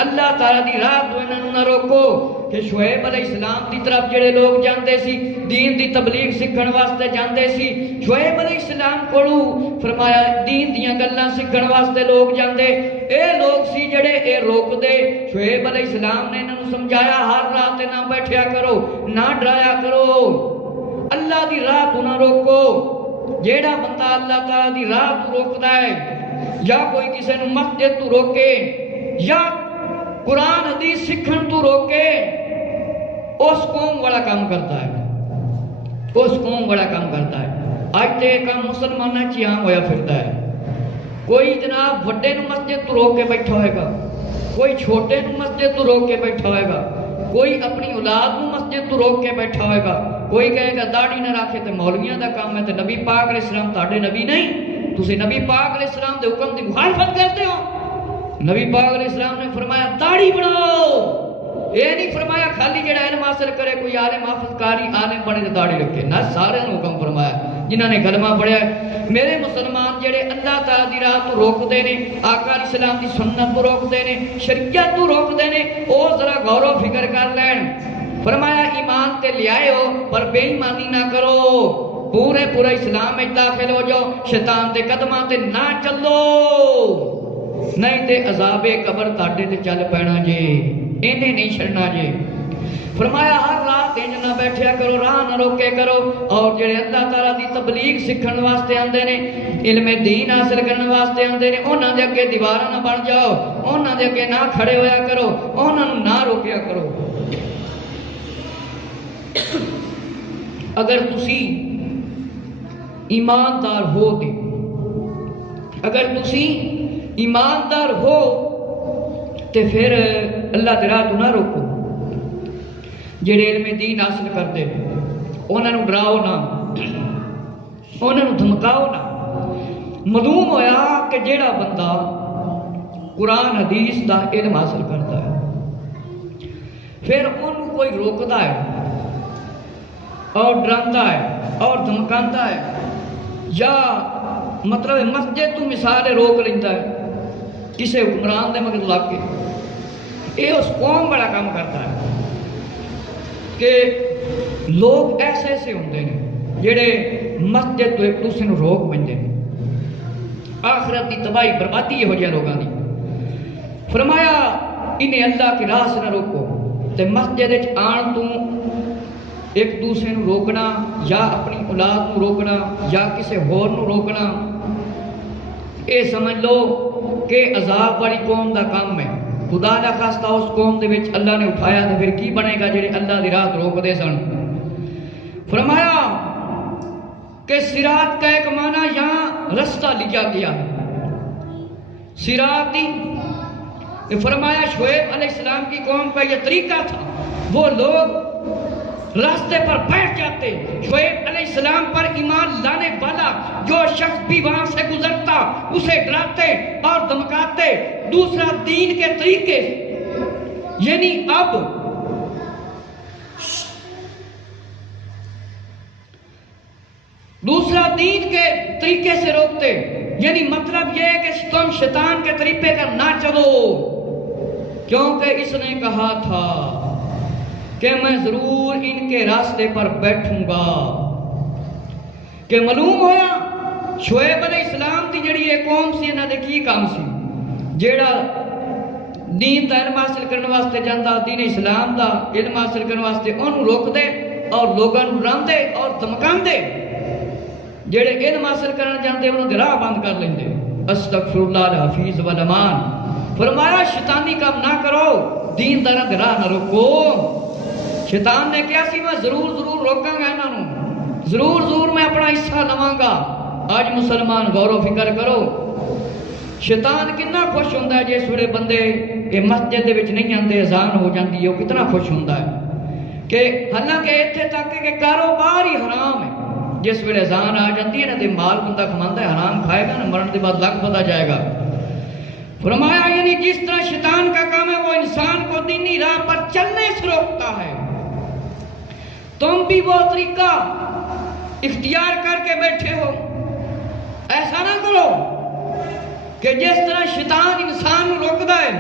اللہ تعالیٰ دی راہ تو انہوں نہ روکو۔ کہ شعیب علیہ السلام دی طرف جڑے لوگ جاندے سی، دین دی تبلیغ سکھن واسطے جاندے سی، شعیب علیہ السلام کولو فرمایا دین دیاں گلاں سکھن واسطے لوگ جاندے، اے لوگ سی جڑے اے روک دے۔ شعیب علیہ السلام نے انہوں سمجھایا ہر راہ تے نہ بیٹھیا کرو، نہ ڈرایا کرو، اللہ دی راہ تو نہ روکو۔ جیڑا بندہ اللہ تعالیٰ دی راہ تو روکدا ہے، یا کوئی کسی نو مسجد تو روکے یا قرآن حدیث سکھن تو روکے، اس قوم بڑا کام کرتا ہے، اس قوم بڑا کام کرتا ہے۔ آج تے کام مسلمانہ چی عام ہویا پھرتا ہے، کوئی جناب وڈے نو مسجد تو روک کے بیٹھا ہوئے گا، کوئی چھوٹے نو مسجد تو روک کے بیٹھا ہوئے گا، کوئی اپنی اولاد نو مسجد تو روک کے بیٹھا ہوئے گا، کوئی کہے گا داڑھی نہ رکھے تے مولویاں دا کام ہے، تے نبی پاک علیہ السلام تاڑے نبی نہیں، تسی نبی پاک علیہ السلام دے حکم دی مخالفت کرتے ہو۔ نبی پاک علیہ السلام نے فرمایا داڑھی بڑھاؤ، یہ نہیں فرمایا خالی جڑا علم حاصل کرے کوئی عالم حافظ قاری عالم بنے تے داڑھی رکھے، نہ سارے حکم فرمایا جنہاں نے کلمہ پڑھیا ہے۔ میرے مسلمان جڑے اللہ تعالی دی راہ تو روک دے نے، آقا علیہ السلام دی سنت تو روک دے نے، شریعت تو روک دے نے، او ذرا غور و فکر کر لین۔ فرمایا ایمان تے لے آئے ہو پر بے ایمانی نہ کرو، پورے اسلام میں داخل ہو جاؤ، شیطان دے قدماں تے نہ چلو، نہیں تے عذاب قبر تاڈے تے چل پینا جے، انہیں نہیں چھڑنا جے۔ فرمایا ہر رات انج نہ بیٹھیا کرو، راہ نہ روکے کرو، اور جڑے اللہ تعالیٰ دی تبلیغ سکھن واسطے آندے نے، علم دین حاصل کرنے واسطے آندے نے، انہاں دے اگے دیواراں نہ بن جاؤ، انہاں دے اگے نہ کھڑے ہویا کرو، انہاں نوں نہ روکیا کرو۔ اگر تسی ایماندار ہو دے، اگر تسی ایماندار ہو تے پھر اللہ دی راہ تو نہ روکو۔ جڑے علم دین حاصل کرتے انہاں نوں ڈراؤ نہ، انہاں نوں دھمکاؤ نہ۔ معلوم ہویا کہ جیڑا بندہ قرآن حدیث دا علم حاصل کرتا ہے پھر انہوں کوئی روکتا ہے اور ڈرانتا ہے اور دھمکانتا ہے، یا مطلب مسجد تو مثال روک لیتا ہے کسے حکمران دے مگر لگ کے، یہ اس قوم بڑا کام کرتا ہے کہ لوگ ایسے ایسے ہوندے ہیں جڑے مسجد تو ایک دوسرے نوں روک بنتے ہیں، آخرت کی تباہی بربادی ہو جائے لوگاں دی۔ فرمایا انہیں اللہ کی راہ سے نہ روکو، تے مسجد وچ آن تو ایک دوسرے نوں روکنا یا اپنی اولاد نوں روکنا یا کسی ہور نوں روکنا، اے سمجھ لو کہ عذاب والی قوم دا کام ہے۔ خدا نہ خواستہ اس قوم دے وچ اللہ نے اٹھایا تو پھر کی بنے گا جڑے اللہ دی راہ روک دے سن۔ فرمایا کہ صراط کا ایک معنی یہاں رستہ لیا گیا ہے، صراط دی فرمایا شعیب علیہ السلام کی قوم کا یہ طریقہ تھا، وہ لوگ راستے پر بیٹھ جاتے، شعیب علیہ السلام پر ایمان لانے والا جو شخص بھی وہاں سے گزرتا اسے ڈراتے اور دھمکاتے دوسرا دین کے طریقے، یعنی اب دوسرا دین کے طریقے سے روکتے، یعنی مطلب یہ ہے کہ تم شیطان کے طریقے کا نہ چلو، کیونکہ اس نے کہا تھا کہ میں ضرور ان کے راستے پر بیٹھوں گا۔ کہ معلوم ہویا شعیب علیہ السلام دی جڑی ایک قوم سی، انہاں دے کی کام سی، جیڑا دین دا علم حاصل کرنے واسطے جاندا، دین اسلام دا علم حاصل کرنے واسطے انہوں روک دے اور لوگاں نوں ڈراندے اور دھمکاندے، جڑے علم حاصل کرنا چاہتے انہوں دے راہ بند کر لیندے۔ استغفر اللہ الحفیظ والامان۔ فرمایا شیطانی کام نہ کرو، دین دا راہ نہ روکو۔ شیطان نے کیا سی میں ضرور روکاں گا انہاں نوں، ضرور میں اپنا حصہ لواں گا۔ آج مسلمان غور و فکر کرو، شیطان کتنا خوش ہوندا ہے جس ویلے بندے یہ مسجد دے وچ نہیں آندے، اذان ہو جاندی ہے، وہ کتنا خوش ہوندا ہے کہ حالانکہ اتنے تک کہ کاروبار ہی حرام ہے، جس ویلے اذان آ جاتی ہے نا تے مال بندہ کماندا ہے، حرام کھائے گا نا مرن کے بعد لگ پتا جائے گا۔ فرمایا یعنی جس طرح شیطان کا کام ہے وہ انسان کو دینی راہ پر چلنے سے روکتا ہے، تم بھی وہ طریقہ اختیار کر کے بیٹھے ہو۔ ایسا نہ کرو کہ جس طرح شیطان انسان روکتا ہے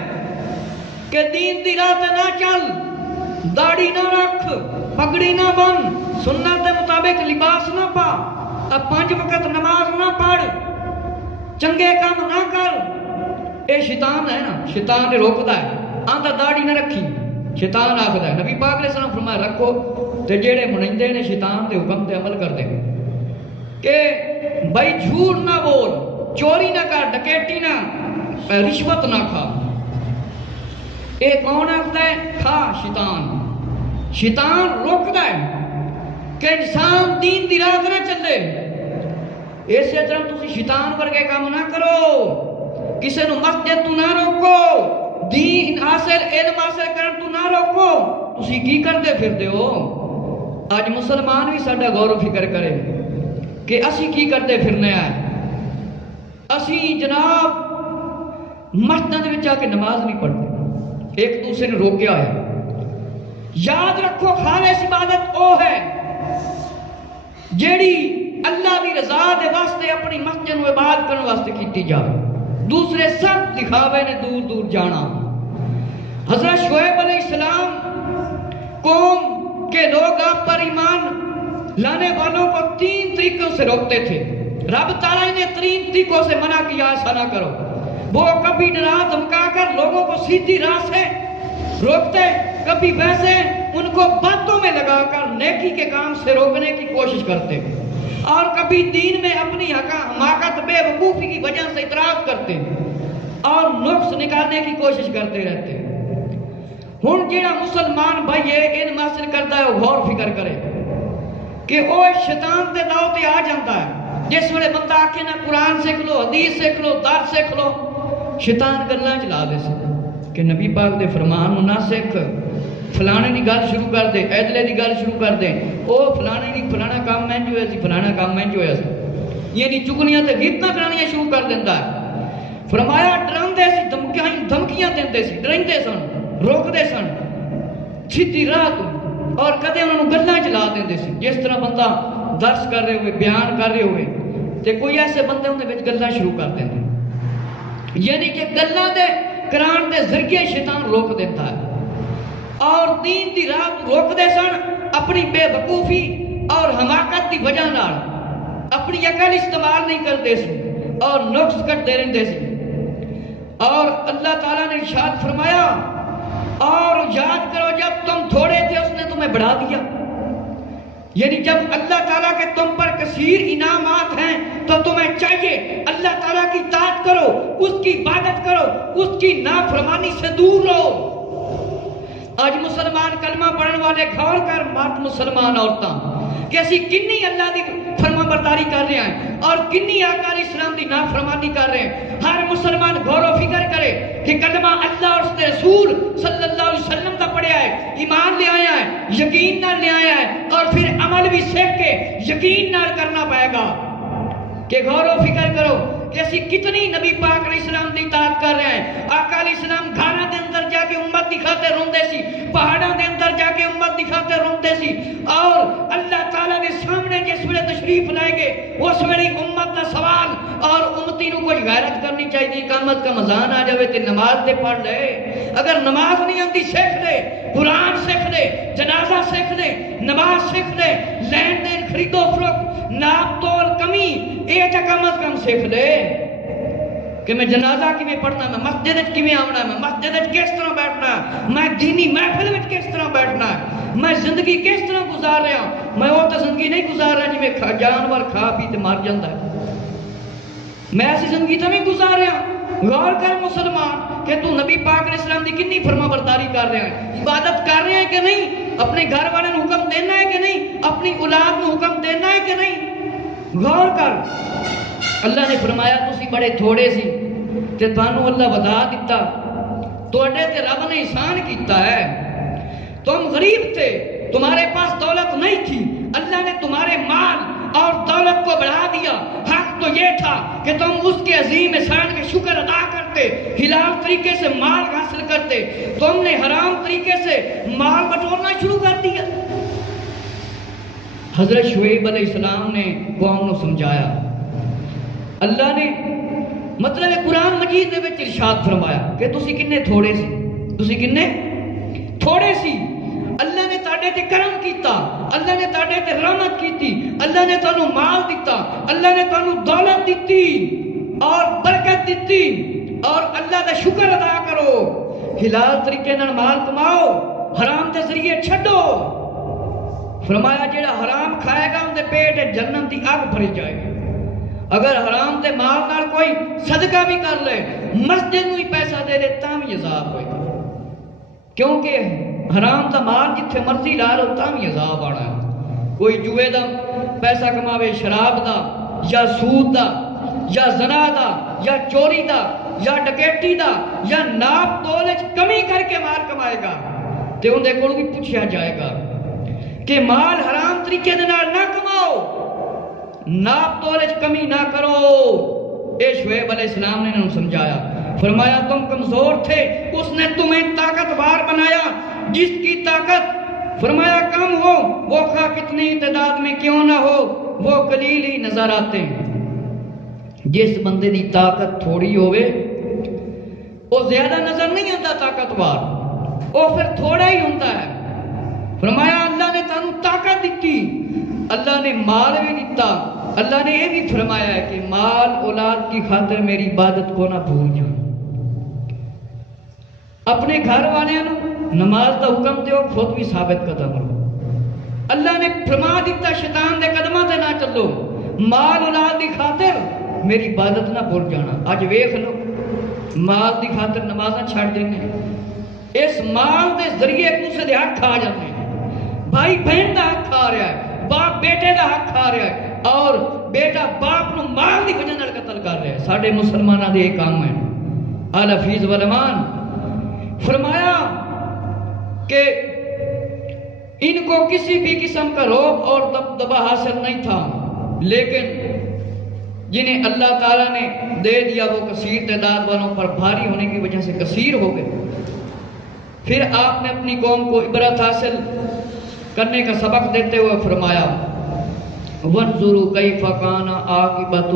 کہ دین دی راہ تے نہ چل، داڑھی نہ رکھ، پگڑی نہ بن، سنت کے مطابق لباس نہ پا، اب 5 وقت نماز نہ پڑھ، چنگے کام نہ کر، اے شیطان ہے نا، شیطان نے روکتا ہے، آندا داڑھی نہ رکھی، شیطان آکھدا ہے۔ نبی پاک علیہ السلام فرمایا رکھو، تے جڑے منندے نے شیطان دے حکم تے عمل کردے کہ بھائی جھوٹ نہ بول، چوری نہ کر، ڈکیٹی نہ، رشوت نہ کھا۔ اے کون آکھدا ہے؟ کھا شیطان۔ شیطان روکدا ہے کہ انسان دین دی راہ نہ چلے۔ اسی طرح تسی شیطان ورگے کام نہ کرو، کسے نو مسجد تو نہ روکو، دین حاصل علم حاصل کرن تو نہ روکو، تسی کی کردے پھردے ہو؟ آج مسلمان بھی ساڈا غور و فکر کرے کہ اسی کی کردے پھرنے آئے۔ اسی جناب مسجد وچ آ کے نماز نہیں پڑھتے، ایک دوسرے نے روکیا ہے، یاد رکھو خالص عبادت او ہے جیڑی اللہ دی رضا دے واسطے اپنی مسجد نو عبادت کرنے واسطے کیتی جائے، دوسرے سب دکھاوے نے دور دور جانا۔ حضرت شعیب علیہ السلام قوم کے لوگ آپ پر ایمان لانے والوں کو 3 طریقوں سے روکتے تھے۔ رب تعالیٰ نے 3 طریقوں سے منع کیا ایسا نہ کرو۔ وہ کبھی ڈرا دھمکا کر لوگوں کو سیدھی راہ سے روکتے، کبھی ویسے ان کو باتوں میں لگا کر نیکی کے کام سے روکنے کی کوشش کرتے، اور کبھی دین میں اپنی حماقت بے وقوفی کی وجہ سے اعتراض کرتے اور نقص نکالنے کی کوشش کرتے رہتے۔ ہن جیڑا مسلمان بھائی علم حاصل کرتا ہے وہ غور فکر کرے کہ وہ شیطان دے داؤ تے آ جاتا ہے۔ جس ویلے بندہ آکھے نا قرآن سیکھ لو، حدیث سیکھ لو، درس سیکھ لو، شیطان گلاں چلا دے سی کہ نبی پاک دے فرمان نو نہ سیکھ، فلانے دی گل شروع کر دے، ایدلے دی گل شروع کر دے، او فلانے دی فلانا کام میں جو ہویا سی، فلانا کام میں جو ہویا سی، یعنی چگلیاں تے غیبتاں کرانیاں شروع کر دیندا ہے۔ فرمایا ڈراندے سی، دھمکیاں دیندے سی، ڈرائندے سن، روکدے سن سیدھی راہ تو، اور کدے انہوں نے گلاں چلا دیندے سی۔ جس طرح بندہ درس کر رہے ہوئے، بیان کر رہے ہوئے تے کوئی ایسے بندے ان دے وچ گلاں شروع کر دیندے، یعنی کہ گلاں دے کران دے ذریعے شیطان روک دیتا ہے۔ اور دین دی راہ روک دے سن اپنی بے وقوفی اور حماقت دی وجہ نال، اپنی عقل استعمال نہیں کرتے سی اور نقص کرتے رہتے سی۔ اور اللہ تعالیٰ نے ارشاد فرمایا اور یاد کرو جب تم تھوڑے تھے اس نے تمہیں بڑھا دیا، یعنی جب اللہ تعالیٰ کے تم پر کثیر انعامات ہیں تو تمہیں چاہیے اللہ تعالیٰ کی اطاعت کرو، اس کی عبادت کرو، اس کی نافرمانی سے دور رہو۔ آج مسلمان کلمہ پڑھن والے غور کر، مرد مسلمان عورتاں کہ اسی کنی اللہ دی فرما برداری کر رہے ہیں اور کنی آقا علیہ السلام دی نافرمانی کر رہے ہیں۔ ہر مسلمان غور و فکر کرے کہ کلمہ اللہ اور اس کے رسول صلی اللہ علیہ وسلم کا پڑھیا ہے، ایمان لے آیا ہے، یقین نہ لے آیا ہے، اور پھر عمل بھی سیکھ کے یقین نہ کرنا پائے گا۔ کہ غور و فکر کرو کہ اسی کتنی نبی پاک علیہ السلام دی اطاعت کر رہے ہیں۔ آقا علیہ السلام گھراں دے اندر جا کے امت دکھاتے روندے سی، پہاڑاں دے اندر جا کے امت دکھاتے روندے سی، اور اللہ تعالیٰ دے سامنے جس ویلے تشریف لائے گے اس ویلے امت دا سوال اور امتی نو کوئی غیرت کرنی چاہیے، قیامت کا مزان آ جاوے تے نماز تے پڑھ لے۔ اگر نماز نہیں آتی سیکھ لے، قرآن سیکھ لے، جنازہ سیکھ لے، نماز سیکھ لے، لین دین خرید و فروخت، ناپ تول کمی یہ تو کم از کم سیکھ لے کہ میں جنازہ کیویں پڑھنا، میں مسجد وچ کیویں آونا، میں مسجد وچ کس طرح بیٹھنا، میں دینی محفل وچ کس طرح بیٹھنا، میں زندگی کس طرح گزار رہا ہوں۔ میں وہ تو زندگی نہیں گزار رہا جی میں جانور کھا پی تے مر جاندا ہے، میں ایسی زندگی تو نہیں گزار رہا۔ غور کر مسلمان کہ تو نبی پاک علیہ السلام دی کتنی فرما برداری کر رہے ہیں، عبادت کر رہے ہیں کہ نہیں، اپنے گھر والے نو حکم دینا ہے کہ نہیں، اپنی اولاد نو حکم دینا ہے کہ نہیں۔ غور کر، اللہ نے فرمایا تسی بڑے تھوڑے سی تے تانوں اللہ ودا دیتا، توڑے تے رب نے احسان کیتا ہے۔ تم غریب تھے، تمہارے پاس دولت نہیں تھی، اللہ نے تمہارے مال اور دولت کو بڑھا دیا۔ حق تو یہ تھا کہ تم اس کے عظیم احسان کے شکر ادا کرتے، حلال طریقے سے مال حاصل کرتے، تم نے حرام طریقے سے مال بٹورنا شروع کر دیا۔ حضرت شعیب علیہ السلام نے قوم کو سمجھایا، اللہ نے مطلب قرآن مجید دے وچ ارشاد فرمایا کہ تسی کنے تھوڑے سی، تسی کنے تھوڑے سی، اللہ نے تاڑے تے کرم کیتا، اللہ نے تاڑے تے رحمت کیتی، اللہ نے تانوں مال دیتا، اللہ نے تانوں دولت دیتی اور برکت دیتی، اور اللہ دا شکر ادا کرو، حلال طریقے نال مال کماؤ، حرام دے ذریعے چھڈو۔ فرمایا جیڑا حرام کھائے گا ان دے پیٹ جہنم دی آگ بھری جائے گی۔ اگر حرام دے مال نال کوئی صدقہ بھی کر لے، مسجد میں پیسہ دے دے تاں بھی عذاب ہوئے گا، کیونکہ حرام دا مال جتھے مرضی لا لو تاں بھی عذاب آنا ہے۔ کوئی جوئے دا پیسہ کماوے، شراب دا یا سود دا یا زنا دا یا چوری دا یا ڈکیٹی دا یا ناپ تول وچ کمی کر کے مال کمائے گا تے اون دے کول بھی پوچھیا جائے گا کہ مال حرام طریقے دے نال نہ کماؤ، ناپ تول وچ کمی نہ کرو۔ اے شعیب علیہ السلام نے انہوں سمجھایا، فرمایا تم کمزور تھے، اس نے تمہیں طاقتور بنایا، جس کی طاقت فرمایا کم ہو وہ خواہ کتنی تعداد میں کیوں نہ ہو وہ قلیل ہی نظر آتے ہیں۔ جس بندے دی طاقت تھوڑی ہوئے وہ زیادہ نظر نہیں آتا طاقتوار، وہ پھر تھوڑا ہی ہوتا ہے۔ فرمایا اللہ نے تانوں طاقت دیتی، اللہ نے مال بھی دیتا، اللہ نے یہ بھی فرمایا ہے کہ مال اولاد کی خاطر میری عبادت کو نہ بھول جاؤ۔ اپنے گھر والوں نماز دا حکم دیو، خود بھی ثابت قدم رہو۔ اللہ نے فرما دیتا شیطان دے قدموں تے نہ چلو، مال اولاد دی خاطر میری عبادت نہ بھول جانا۔ اج ویکھ لو مال دی خاطر نمازاں چھڑ دینے، اس مال دے ذریعے دوسرے دے حق کھا جاتے ہیں، بھائی بہن دا حق کھا رہا ہے، باپ بیٹے دا حق کھا رہا ہے، اور بیٹا باپ نو مال دی وجہ نال قتل کر رہا ہے۔ ساڈے مسلماناں دے یہ کام ہے۔ اعلی حفیظ والمان فرمایا کہ ان کو کسی بھی قسم کا رعب اور دبدبہ حاصل نہیں تھا، لیکن جنہیں اللہ تعالیٰ نے دے دیا وہ کثیر تعداد والوں پر بھاری ہونے کی وجہ سے کثیر ہو گئے۔ پھر آپ نے اپنی قوم کو عبرت حاصل کرنے کا سبق دیتے ہوئے فرمایا وَانظُرُوا كَيْفَ كَانَ عَاقِبَةُ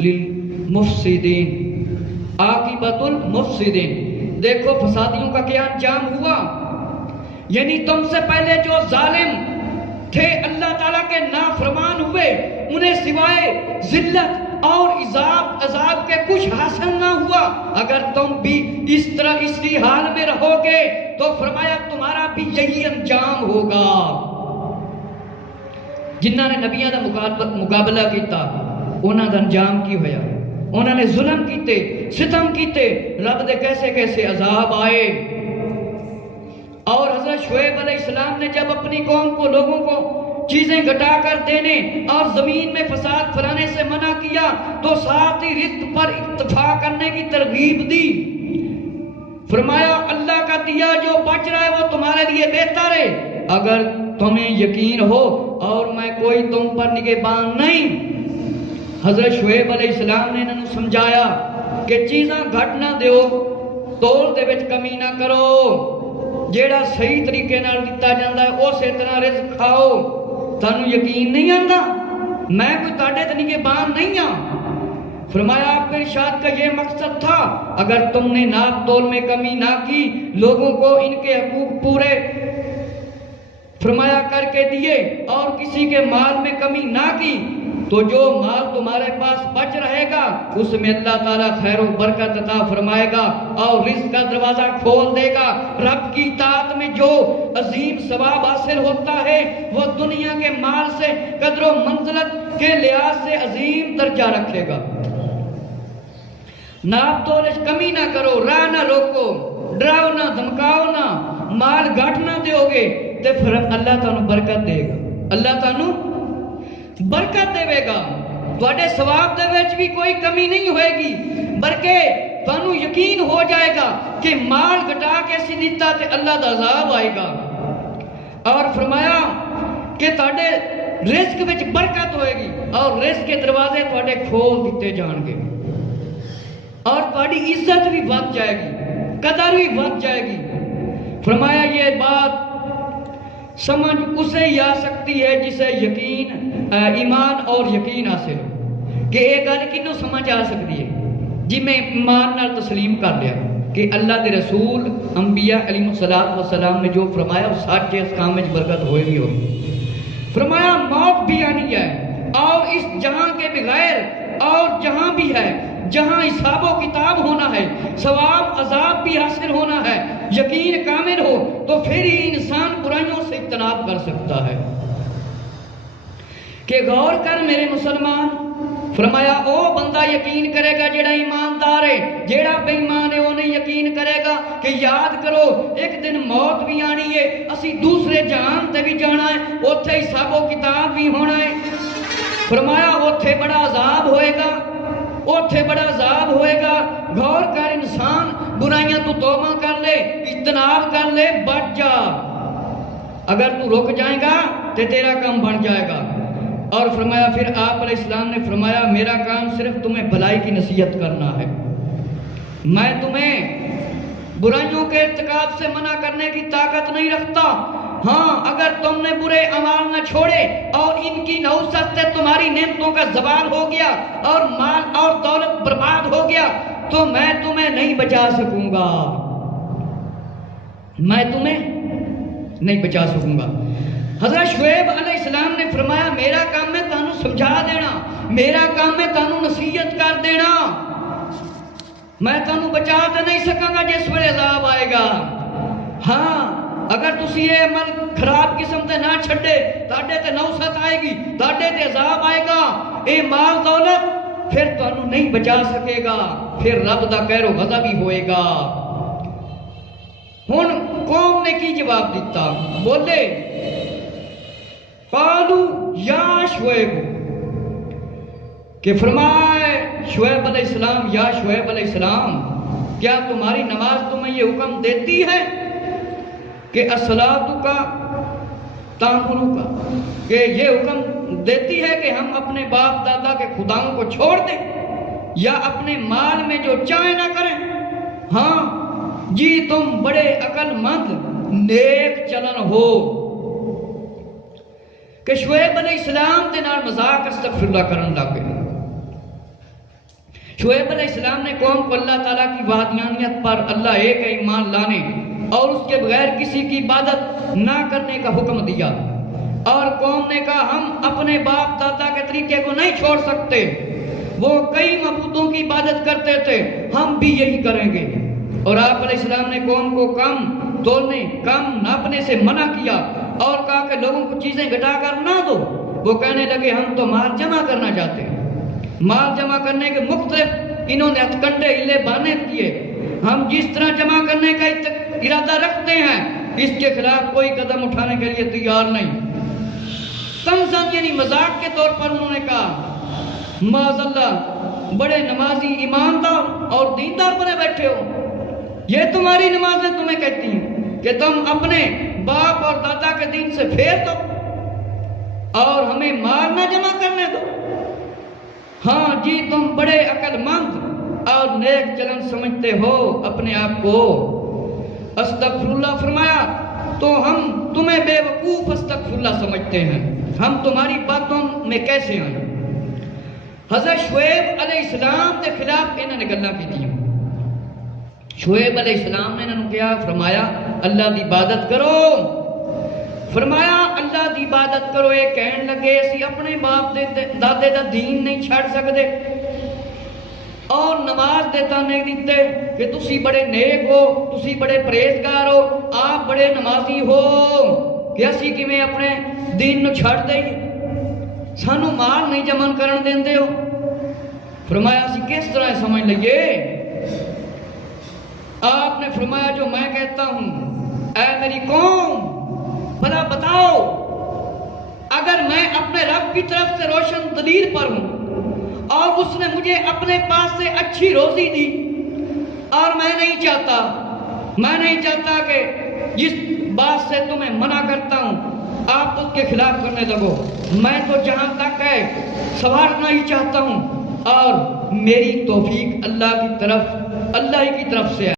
الْمُفْسِدِينَ، عاقبۃ المفسدین، دیکھو فسادیوں کا کیا انجام ہوا۔ یعنی تم سے پہلے جو ظالم تھے اللہ تعالیٰ کے نافرمان ہوئے، انہیں سوائے ذلت اور عذاب کے کچھ حاصل نہ ہوا۔ اگر تم بھی اس طرح اسی حال میں رہو گے تو فرمایا تمہارا بھی یہی انجام ہوگا۔ جنہاں نے نبیوں دا مقابلہ کیتا انہاں دا انجام کی ہویا؟ انہوں نے ظلم کیتے، ستم کیتے، رب دے کیسے کیسے عذاب آئے۔ اور حضرت شعیب علیہ السلام نے جب اپنی قوم کو لوگوں کو چیزیں گھٹا کر دینے اور زمین میں فساد پھیلانے سے منع کیا تو ساتھ ہی رزق پر اکتفا کرنے کی ترغیب دی۔ فرمایا اللہ کا دیا جو بچ رہا ہے وہ تمہارے لیے بہتر ہے اگر تمہیں یقین ہو اور میں کوئی تم پر نگہبان نہیں۔ حضرت شعیب علیہ السلام نے انہوں سمجھایا کہ چیزاں گھٹ نہ دیو، تول دے وچ کمی نہ کرو، جیڑا صحیح طریقے نال دتا جاندا ہے اسی طرح رزق کھاؤ۔ تانوں یقین نہیں آندا میں کوئی تاڑے تے نگہبان نہیں ہاں۔ فرمایا آپ کے ارشاد کا یہ مقصد تھا اگر تم نے ناپ تول میں کمی نہ کی، لوگوں کو ان کے حقوق پورے فرمایا کر کے دیے اور کسی کے مال میں کمی نہ کی تو جو مال تمہارے پاس بچ رہے گا اس میں اللہ تعالیٰ خیر و برکت عطا فرمائے گا اور رزق کا دروازہ کھول دے گا۔ رب کی اطاعت میں جو عظیم ثواب حاصل ہوتا ہے وہ دنیا کے مال سے قدر و منزلت کے لحاظ سے عظیم درجہ رکھے گا۔ ناپ تولش کمی نہ کرو، راہ نہ روکو، ڈراؤ نہ دھمکاؤ نہ، مال گھٹ نہ دیو گے تو پھر اللہ تعالیٰ برکت دے گا، اللہ تعالیٰ برکت دے گا، تواڈے ثواب دے وچ بھی کوئی کمی نہیں ہوئے گی، بلکہ تانوں یقین ہو جائے گا کہ مال گھٹا کے سی دیتا تے اللہ دا عذاب آئے گا۔ اور فرمایا کہ تواڈے رزق وچ برکت ہوئے گی اور رزق کے دروازے تواڈے کھول دیتے جان گے اور تواڈی عزت بھی بڑھ جائے گی، قدر بھی بڑھ جائے گی۔ فرمایا یہ بات سمجھ اسے ہی آ سکتی ہے جسے یقین ایمان اور یقین حاصل ہو، کہ ایک گل کنوں سمجھ آ سکتی ہے جی میں ایمان نال تسلیم کر لیا کہ اللہ دے رسول انبیاء علیہ السلام نے جو فرمایا وہ سچ ہے، اس کام میں برکت ہوئے گی ہوگی۔ فرمایا موت بھی آنی ہے اور اس جہاں کے بغیر اور جہاں بھی ہے، جہاں حساب و کتاب ہونا ہے، ثواب عذاب بھی حاصل ہونا ہے، یقین کامل ہو تو پھر ہی انسان برائیوں سے اجتناب کر سکتا ہے۔ کہ غور کر میرے مسلمان، فرمایا او بندہ یقین کرے گا جیڑا ایماندار ہے، جیڑا بے ایمان ہے وہ نہیں یقین کرے گا کہ یاد کرو ایک دن موت بھی آنی ہے، اسی دوسرے جہان تے بھی جانا ہے، اوتھے حساب و کتاب بھی ہونا ہے۔ فرمایا اوتھے بڑا عذاب ہوئے گا، اوتھے بڑا عذاب ہوئے گا۔ غور کر انسان برائیاں تو توبہ کر لے، اجتناب کر لے، بچ جا، اگر تو رک جائے گا تو تیرا کام بن جائے گا۔ اور فرمایا پھر آپ علیہ السلام نے فرمایا میرا کام صرف تمہیں بھلائی کی نصیحت کرنا ہے، میں تمہیں برائیوں کے ارتکاب سے منع کرنے کی طاقت نہیں رکھتا، ہاں اگر تم نے برے اعمال نہ چھوڑے اور ان کی نحوست سے تمہاری نعمتوں کا زوال ہو گیا اور مال اور دولت برباد ہو گیا تو میں تمہیں نہیں بچا سکوں گا، میں تمہیں نہیں بچا سکوں گا۔ حضرت شعیب علیہ السلام نے فرمایا میرا کام ہے تانوں سمجھا دینا، میرا کام ہے تانوں نصیحت کر دینا، میں تانوں بچا تے نہیں سکاں گا جس ویلے عذاب آئے گا۔ ہاں اگر تسی یہ عمل خراب قسم تے نہ چھڈے تاڈے تے نوست آئے گی، تاڈے تے عذاب آئے گا، اے مال دولت پھر تانوں نہیں بچا سکے گا، پھر رب دا قہر و غضب ہی ہوئے گا۔ ہن قوم نے کی جواب دیتا؟ بولے قالو یا شعیب، کہ فرمائے شعیب علیہ السلام، یا شعیب علیہ السلام کیا تمہاری نماز تمہیں یہ حکم دیتی ہے کہ الصلاۃ کا تامرو کا، کہ یہ حکم دیتی ہے کہ ہم اپنے باپ دادا کے خداؤں کو چھوڑ دیں یا اپنے مال میں جو چاہے نہ کریں؟ ہاں جی تم بڑے عقل مند نیک چلن ہو۔ کہ شعیب علیہ السلام دے نال مذاق استغفر اللہ کرن لگ گئے۔ شعیب علیہ السلام نے قوم کو اللہ تعالیٰ کی وحدانیت پر، اللہ ایک ایمان لانے اور اس کے بغیر کسی کی عبادت نہ کرنے کا حکم دیا، اور قوم نے کہا ہم اپنے باپ دادا کے طریقے کو نہیں چھوڑ سکتے، وہ کئی معبودوں کی عبادت کرتے تھے، ہم بھی یہی کریں گے۔ اور آپ علیہ السلام نے قوم کو کم تولنے، کم ناپنے سے منع کیا اور کہا کہ لوگوں کو چیزیں گھٹا کر نہ دو۔ وہ کہنے لگے ہم تو مال جمع کرنا چاہتے ہیں، مال جمع کرنے کے مختلف انہوں نے ہتھ کنڈے ہلے بانے کیے، ہم جس طرح جمع کرنے کا ارادہ رکھتے ہیں اس کے خلاف کوئی قدم اٹھانے کے لیے تیار نہیں۔ تمزن یعنی مذاق کے طور پر انہوں نے کہا معاذ اللہ بڑے نمازی ایماندار اور دیندار بنے بیٹھے ہو، یہ تمہاری نمازیں تمہیں کہتی ہیں کہ تم اپنے باپ اور دادا کے دین سے پھیر دو اور ہمیں مال نہ جمع کرنے دو۔ ہاں جی تم بڑے عقل مند اور نیک چلن سمجھتے ہو اپنے آپ کو۔ استغفر اللہ فرمایا تو ہم تمہیں بے وقوف استغفر اللہ سمجھتے ہیں، ہم تمہاری باتوں میں کیسے آئیں؟ حضرت شعیب علیہ السلام کے خلاف انہوں نے گلاں کی تھی۔ شعیب علیہ السلام نے انہوں نے کیا فرمایا اللہ دی عبادت کرو، فرمایا اللہ دی عبادت کرو۔ یہ کہن لگے اسی اپنے باپ دادے دا دین نہیں چھڑ سکتے اور نماز دیتا نہیں دیتے کہ تسی بڑے نیک ہو، تسی بڑے پرہیزگار ہو، آپ بڑے نمازی ہو کہ اسی کی میں اپنے دین نو چھڑ دیں، سانو مال نہیں جمع کرن دیندے ہو۔ فرمایا اسی کس طرح سمجھ لئیے؟ آپ نے فرمایا جو میں کہتا ہوں اے میری قوم بھلا بتاؤ، اگر میں اپنے رب کی طرف سے روشن دلیل پر ہوں اور اس نے مجھے اپنے پاس سے اچھی روزی دی اور میں نہیں چاہتا کہ جس بات سے تمہیں منع کرتا ہوں آپ اس کے خلاف کرنے لگو، میں تو جہاں تک ہے سنوارنا ہی چاہتا ہوں اور میری توفیق اللہ ہی کی طرف سے ہے۔